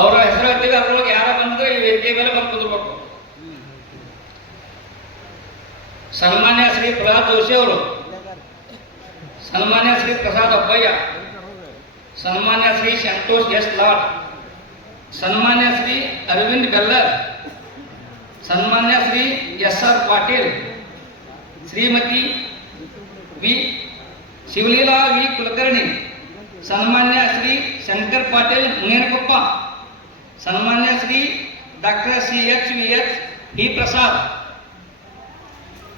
ಅವರ ಹೆಸರು ಹೇಳ್ತೀವಿ, ಅದ್ರೊಳಗೆ ಯಾರ ಬಂದ್ರೆ ಈ ವೇದಿಕೆ ಮೇಲೆ ಬಂದು ಕುಂದಿರ್ಬೇಕು. ಸನ್ಮಾನ್ಯ ಶ್ರೀ ಪ್ರಹ್ಲಾದ್ ಜೋಶಿ ಅವರು, ಸನ್ಮಾನ್ಯ ಶ್ರೀ ಪ್ರಸಾದ್ ಅಬ್ಬಯ್ಯ, ಸನ್ಮಾನ್ಯ ಶ್ರೀ ಸಂತೋಷ್ ಎಸ್ ಲಾಡ್, ಸನ್ಮಾನ್ಯ ಶ್ರೀ ಅರವಿಂದ್ ಬೆಲ್ಲರ್, ಸನ್ಮಾನ್ಯ Shri S R Patil, Shrimati V Shivaleela V Kulkarni, ಸನ್ಮಾನ್ಯ ಶ್ರೀ ಶಂಕರ್ ಪಾಟೀಲ್ ಮುನೇನಕೊಪ್ಪ, ಸನ್ಮಾನ್ಯ Shri doctor C H V H D Prasad,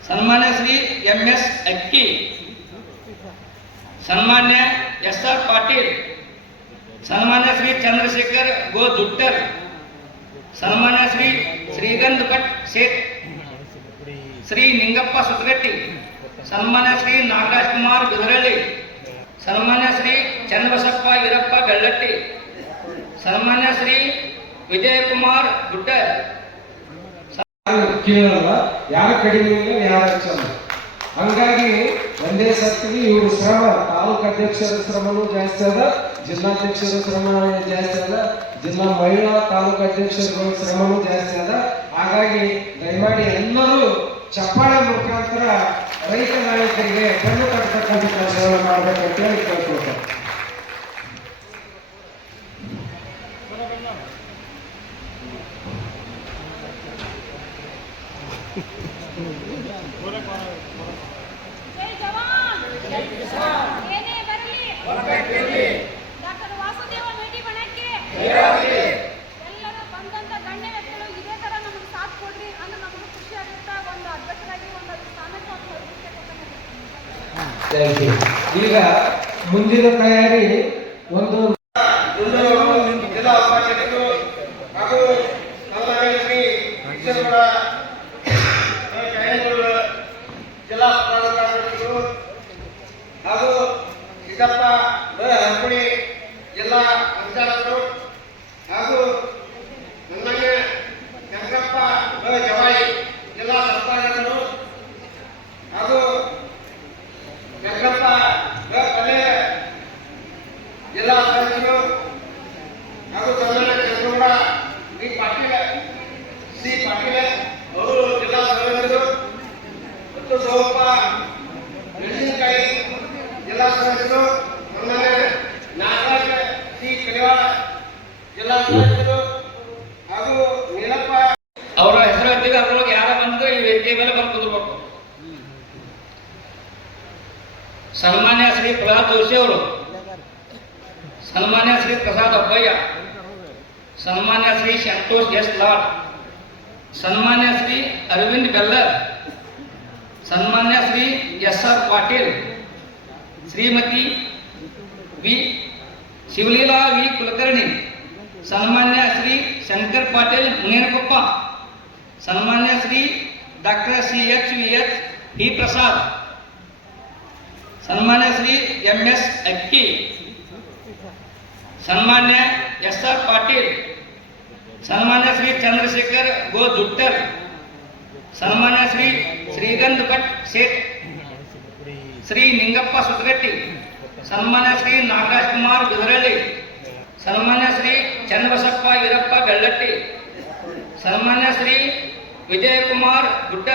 ಸನ್ಮಾನ್ಯ ಶ್ರೀ ಎಂ ಎಸ್ ಅಕ್ಕಿ, ಸನ್ಮಾನ್ಯ ಎಸ್ ಆರ್ ಪಾಟೀಲ್, ಸನ್ಮಾನ್ಯ ಶ್ರೀ ಚಂದ್ರಶೇಖರ್ ಗೋ ದುಟ್ಟರ್, ಸನ್ಮಾನ್ಯ ಶ್ರೀ ಶ್ರೀಗಂಧ ಭಟ್ ಶೇಖ್, ಶ್ರೀ ನಿಂಗಪ್ಪ ಸುತಗಟ್ಟಿ, ಸನ್ಮಾನ್ಯ ಶ್ರೀ ನಾಗರಾಜ್ ಕುಮಾರ್ ಗುದರಳ್ಳಿ, ಸನ್ಮಾನ್ಯ ಶ್ರೀ ಚನ್ನಬಸಪ್ಪ ವೀರಪ್ಪ ಬೆಳ್ಳಟ್ಟಿ, ಸನ್ಮಾನ್ಯ ಶ್ರೀ ವಿಜಯ ಕುಮಾರ್ ಗುಡ್ಡ. ಕೇಳಲ್ಲ, ಯಾರ ಕಡಿಮೆ ಇಲ್ಲ, ಯಾರ ಚಂದ. ಹಂಗಾಗಿ ಒಂದೇ ಸರ್ತಿ ಇವರು ಶ್ರಮ, ತಾಲೂಕು ಅಧ್ಯಕ್ಷರ ಶ್ರಮನೂ ಜಾಸ್ತಿ ಅದ, ಜಿಲ್ಲಾಧ್ಯಕ್ಷರ ಶ್ರಮ ಜಾಸ್ತಿ ಅದ, ಜಿಲ್ಲಾ ಮಹಿಳಾ ತಾಲೂಕು ಅಧ್ಯಕ್ಷರ ಶ್ರಮನೂ ಜಾಸ್ತಿ ಅದ. ಹಾಗಾಗಿ ದಯಮಾಡಿ ಎಲ್ಲರೂ ಚಪ್ಪಾಳೆ ಮುಖಾಂತರ ರೈತ ನಾಯಕರಿಗೆ ಕಣ್ಣು ಕಟ್ಟತಕ್ಕಂಥ ಕೆಲಸಗಳನ್ನು ಮಾಡಬೇಕಂತ ಹೇಳಿ ಕೇಳ್ಕೊಳ್ತಾರೆ. ಎಲ್ಲರೂ ಬಂದಂತ ಗಣ್ಯ ವ್ಯಕ್ತಿಗಳು ಇದೇ ತರ ನಮಗೆ ಸಾಥ್ ಕೊಡ್ರಿ ಅಂದ್ರೆ ನಮಗೂ ಖುಷಿ ಆಗುತ್ತಾ. ಒಂದು ಅಧ್ಯಕ್ಷರಾಗಿ ಒಂದು ಸ್ಥಾನಕ್ಕೆ ಈಗ ಮುಂದಿನ ತಯಾರಿ ಒಂದು ಜಿಲ್ಲಾ ಉಪಾಧ್ಯಕ್ಷರು ಹಾಗೂ ಜಿಲ್ಲಾ ಕಾರ್ಯದರ್ಶಿಗಳು ಹಾಗೂ ಸಿದ್ದಪ್ಪ ಹಂಪುಡಿ ಜಿಲ್ಲಾ ಸಂಚಾಲಕರು ಹಾಗೂ ನನ್ನಯ್ಯ ಚಂದ್ರಪ್ಪ ಜವಾಯಿ ಜಿಲ್ಲಾ ಸಂಪಾದಕರು ಹಾಗೂ ಚಂದ್ರಪ್ಪ ಕಲೆ ಜಿಲ್ಲಾ ಅಧ್ಯಕ್ಷರು ಹಾಗೂ ಸನ್ಮಾನ್ಯ ಚಂದ್ರಗೌಡ ವಿ ಪಾಟೀಲ್ ಸಿ ಪಾಟೀಲ್ ಅವರು ಜಿಲ್ಲಾ ಸದಸ್ಯರು ಮತ್ತು ಸೋಮಪ್ಪ ಮೆಣಸಿನಕಾಯಿ ಜಿಲ್ಲಾ ಸದಸ್ಯರು, ಸನ್ಮಾನ್ಯ ನಾಗರಾಜ್ ಸಿ ಕಲಿವಾಳ ಜಿಲ್ಲಾ ಸದಸ್ಯರು ಹಾಗೂ ನೀಲಪ್ಪ. ಅವರ ಹೆಸರು ಹೇಳ್ತೀವಿ, ಅದ್ರೊಳಗೆ ಯಾರ ಬಂದ್ರೆ ಈ ವೇದಿಕೆ ಮೇಲೆ ಬಂದು ಕುಂದಿರ್ಬೇಕು. ಸನ್ಮಾನ್ಯ ಶ್ರೀ ಪ್ರಹ್ಲಾದ್ ಜೋಶಿ ಅವರು, ಸನ್ಮಾನ್ಯ ಶ್ರೀ ಪ್ರಸಾದ್ ಅಬ್ಬಯ್ಯ, ಸನ್ಮಾನ್ಯ ಶ್ರೀ ಸಂತೋಷ್ ಎಸ್ ಲಾಡ್, ಸನ್ಮಾನ್ಯ ಶ್ರೀ ಅರವಿಂದ್ ಬೆಲ್ಲರ್, ಸನ್ಮಾನ್ಯ Shri S R Patil, Shrimati V Shivaleela V Kulkarni, ಸನ್ಮಾನ್ಯ ಶ್ರೀ ಶಂಕರ್ ಪಾಟೀಲ್ ಮುನೇನಕೊಪ್ಪ, ಸನ್ಮಾನ್ಯ Shri doctor C H V H D Prasad, ಸನ್ಮಾನ್ಯ ಶ್ರೀ ಎಂ ಎಸ್ ಅಕ್ಕಿ, ಸನ್ಮಾನ್ಯ ಎಸ್.ಆರ್. ಪಾಟೀಲ್, ಸನ್ಮಾನ್ಯ ಶ್ರೀ ಚಂದ್ರಶೇಖರ್ ಗೋ ದುಟ್ಟರ್, ಸನ್ಮಾನ್ಯ ಶ್ರೀ ಶ್ರೀಗಂಧ್ ಭಟ್ ಸೇಠ್, ಶ್ರೀ ನಿಂಗಪ್ಪ ಸುತಗಟ್ಟಿ, ಸನ್ಮಾನ್ಯ ಶ್ರೀ ನಾಗರಾಜ್ ಕುಮಾರ್ ಬಿದರಳ್ಳಿ, ಸನ್ಮಾನ್ಯ ಶ್ರೀ ಚನ್ನಬಸಪ್ಪ ವೀರಪ್ಪ ಬೆಳ್ಳಟ್ಟಿ, ಸನ್ಮಾನ್ಯ ಶ್ರೀ ವಿಜಯಕುಮಾರ್ ಗುಡ್ಡ,